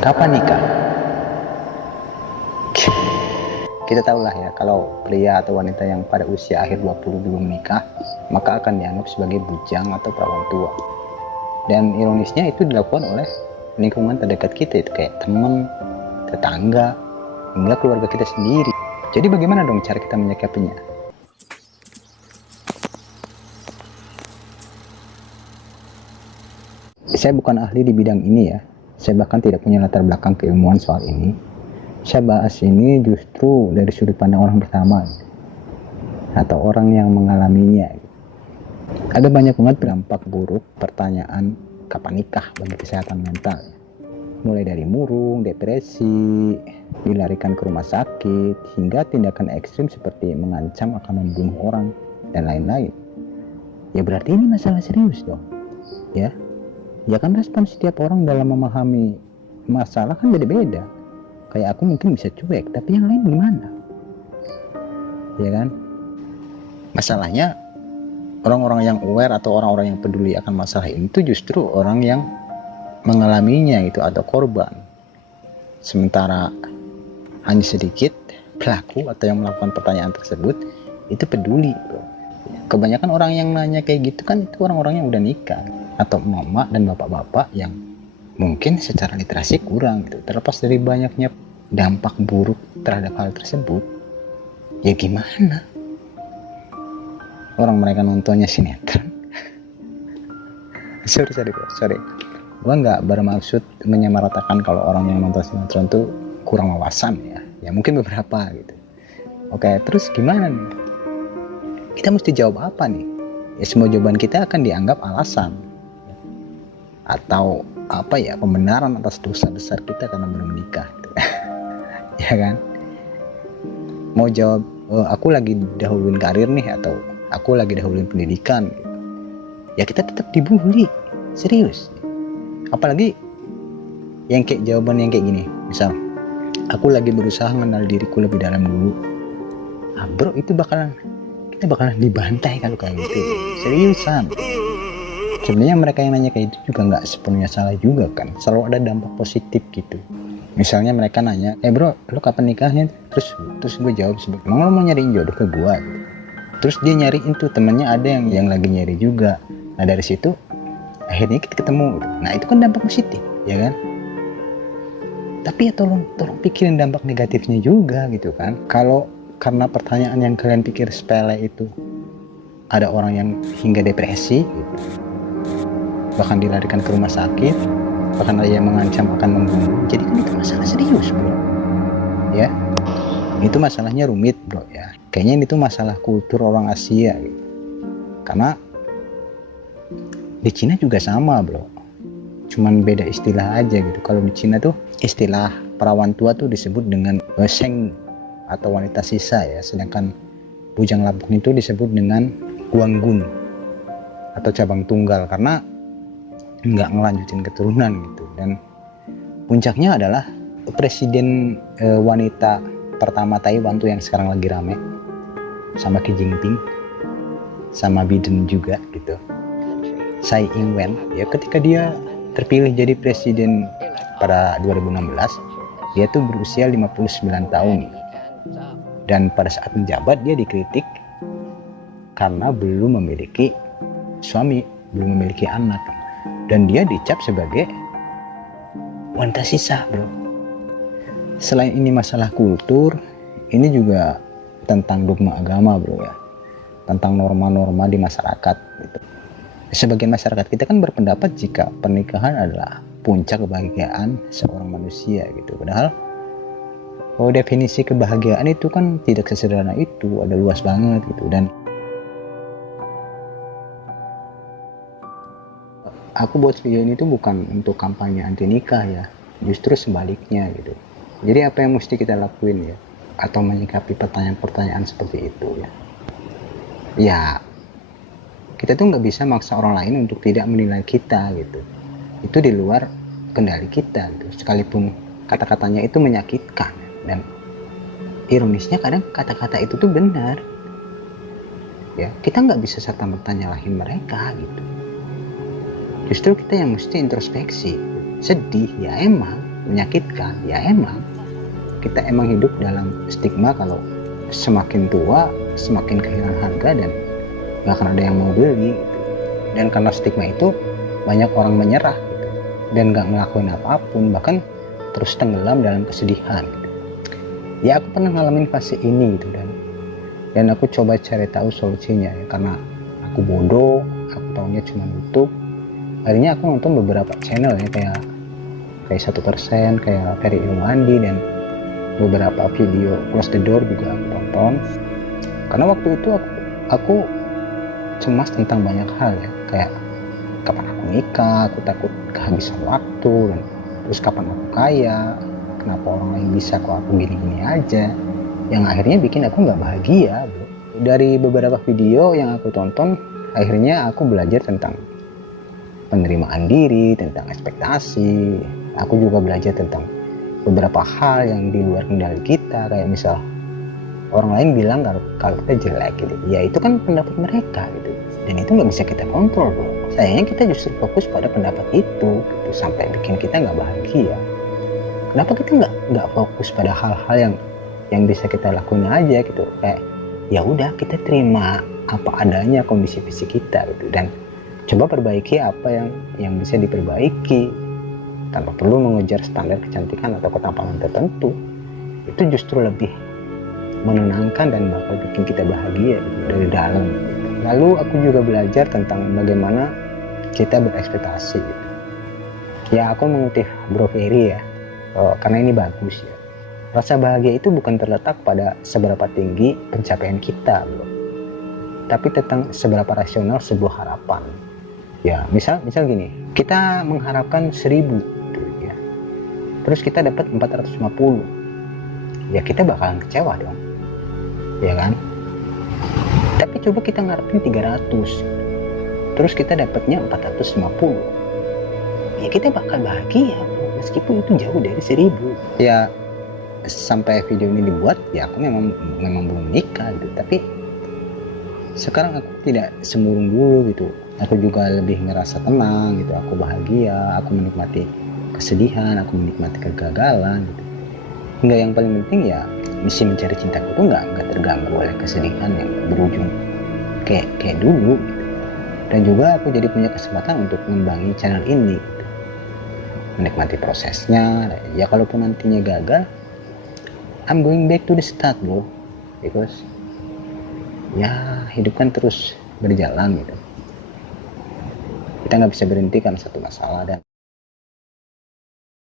Kapan nikah? Kita tahulah ya, kalau pria atau wanita yang pada usia akhir 20 belum menikah, maka akan dianggap sebagai bujang atau perawan tua. Dan ironisnya itu dilakukan oleh lingkungan terdekat kita, itu kayak teman, tetangga, hingga keluarga kita sendiri. Jadi bagaimana dong cara kita menyikapinya? Saya bukan ahli di bidang ini ya. Saya bahkan tidak punya latar belakang keilmuan soal ini. Saya bahas ini justru dari sudut pandang orang pertama atau orang yang mengalaminya. Ada banyak banget dampak buruk pertanyaan kapan nikah bagi kesehatan mental. Mulai dari murung, depresi, dilarikan ke rumah sakit, hingga tindakan ekstrim seperti mengancam akan membunuh orang dan lain-lain. Ya berarti ini masalah serius dong. Ya kan respon setiap orang dalam memahami masalah kan beda-beda. Kayak aku mungkin bisa cuek, tapi yang lain gimana? Ya kan? Masalahnya orang-orang yang aware atau orang-orang yang peduli akan masalah ini itu justru orang yang mengalaminya itu atau korban. Sementara hanya sedikit pelaku atau yang melakukan pertanyaan tersebut itu peduli, bro. Kebanyakan orang yang nanya kayak gitu kan itu orang-orang yang udah nikah atau mama dan bapak-bapak yang mungkin secara literasi kurang gitu. Terlepas dari banyaknya dampak buruk terhadap hal tersebut, ya gimana? Orang mereka nontonnya sinetron. sorry. Gua nggak bermaksud menyamaratakan kalau orang yang nonton sinetron tuh kurang wawasan ya. Ya mungkin beberapa gitu. Oke, terus gimana nih? Kita mesti jawab apa nih? Ya semua jawaban kita akan dianggap alasan atau apa ya, pembenaran atas dosa besar kita karena belum menikah gitu. Ya kan? Mau jawab aku lagi dahuluin karir nih atau aku lagi dahuluin pendidikan gitu. Ya kita tetap dibully, serius. Apalagi yang kayak jawaban yang kayak gini, misal aku lagi berusaha mengenal diriku lebih dalam dulu. Bro, itu kita bakalan dibantai kalau kayak gitu, seriusan. Sebenarnya mereka yang nanya kayak itu juga nggak sepenuhnya salah juga kan, selalu ada dampak positif gitu. Misalnya mereka nanya, bro, lo kapan nikahnya? Terus gue jawab, emang lo mau nyariin jodoh ke gue? Terus dia nyariin tuh temennya ada yang lagi nyari juga. Nah dari situ akhirnya kita ketemu gitu. Nah itu kan dampak positif, ya kan? Tapi ya tolong pikirin dampak negatifnya juga gitu kan. Kalau karena pertanyaan yang kalian pikir sepele itu ada orang yang hingga depresi gitu, bahkan dilarikan ke rumah sakit, bahkan ada yang mengancam akan membunuh. Jadi kan itu masalah serius, bro. Ya, itu masalahnya rumit, bro ya. Kayaknya itu masalah kultur orang Asia gitu. Karena di Cina juga sama, bro. Cuman beda istilah aja gitu. Kalau di Cina tuh istilah perawan tua tuh disebut dengan sheng atau wanita sisa ya. Sedangkan bujang lapuk itu disebut dengan guanggun atau cabang tunggal karena nggak ngelanjutin keturunan gitu. Dan puncaknya adalah presiden wanita pertama Taiwan tuh yang sekarang lagi rame sama Xi Jinping sama Biden juga gitu, Tsai Ing-wen ya, ketika dia terpilih jadi presiden pada 2016 dia tuh berusia 59 tahun dan pada saat menjabat dia dikritik karena belum memiliki suami, belum memiliki anak. Dan dia dicap sebagai wanita sisa, bro. Selain ini masalah kultur, ini juga tentang dogma agama, bro ya. Tentang norma-norma di masyarakat gitu. Sebagian masyarakat kita kan berpendapat jika pernikahan adalah puncak kebahagiaan seorang manusia gitu. Padahal definisi kebahagiaan itu kan tidak sesederhana itu, ada luas banget gitu. Dan aku buat video ini tuh bukan untuk kampanye anti nikah ya, justru sebaliknya gitu. Jadi apa yang mesti kita lakuin ya, atau menyikapi pertanyaan-pertanyaan seperti itu ya. Ya, kita tuh nggak bisa maksa orang lain untuk tidak menilai kita gitu. Itu di luar kendali kita gitu. Sekalipun kata-katanya itu menyakitkan. Dan ironisnya kadang kata-kata itu tuh benar. Ya, kita nggak bisa serta-merta nyalahin mereka gitu. Justru kita yang mesti introspeksi. Sedih ya emang, menyakitkan. Ya kita emang hidup dalam stigma kalau semakin tua semakin kehilangan harga dan gak akan ada yang mau beli gitu. Dan karena stigma itu banyak orang menyerah gitu, dan gak ngelakuin apapun, bahkan terus tenggelam dalam kesedihan gitu. Ya aku pernah ngalamin fase ini gitu, dan aku coba cari tahu solusinya ya, karena aku bodoh, aku taunya cuma YouTube. Akhirnya aku nonton beberapa channel ya, kayak 1%, kayak Ferry Ilmandi, dan beberapa video Close the Door juga aku tonton. Karena waktu itu aku cemas tentang banyak hal ya, kayak kapan aku nikah, aku takut kehabisan waktu, dan terus kapan aku kaya, kenapa orang lain bisa kok aku gini-gini aja, yang akhirnya bikin aku nggak bahagia, bro. Dari beberapa video yang aku tonton, akhirnya aku belajar tentang penerimaan diri, tentang ekspektasi. Aku juga belajar tentang beberapa hal yang di luar kendali kita, kayak misal orang lain bilang kalau kita jelek gitu, ya itu kan pendapat mereka gitu, dan itu nggak bisa kita kontrol, bro. Sayangnya kita justru fokus pada pendapat itu gitu, sampai bikin kita nggak bahagia. Kenapa kita nggak fokus pada hal-hal yang bisa kita lakuin aja gitu, kayak ya udah kita terima apa adanya kondisi fisik kita gitu, dan coba perbaiki apa yang bisa diperbaiki tanpa perlu mengejar standar kecantikan atau ketampanan tertentu. Itu justru lebih menenangkan dan bakal bikin kita bahagia gitu, dari dalam gitu. Lalu aku juga belajar tentang bagaimana kita berekspektasi gitu. Ya aku mengutip Bro Ferry ya, karena ini bagus ya. Rasa bahagia itu bukan terletak pada seberapa tinggi pencapaian kita, bro, tapi tentang seberapa rasional sebuah harapan. Ya misal gini, kita mengharapkan 1000 gitu ya, terus kita dapat 450, ya kita bakalan kecewa dong, ya kan? Tapi coba kita ngarepin 300, terus kita dapatnya 450, ya kita bakal bahagia, bro, meskipun itu jauh dari 1000. Ya sampai video ini dibuat, ya aku memang belum nikah gitu, tapi sekarang aku tidak semurung dulu gitu. Aku juga lebih ngerasa tenang gitu, aku bahagia, aku menikmati kesedihan, aku menikmati kegagalan gitu. Hingga yang paling penting ya misi mencari cintaku tuh nggak terganggu oleh kesedihan yang berujung kayak dulu gitu. Dan juga aku jadi punya kesempatan untuk membangun channel ini gitu, menikmati prosesnya. Ya kalaupun nantinya gagal, I'm going back to the start, bro, because ya hidup kan terus berjalan gitu. Kita nggak bisa berhenti karena satu masalah, dan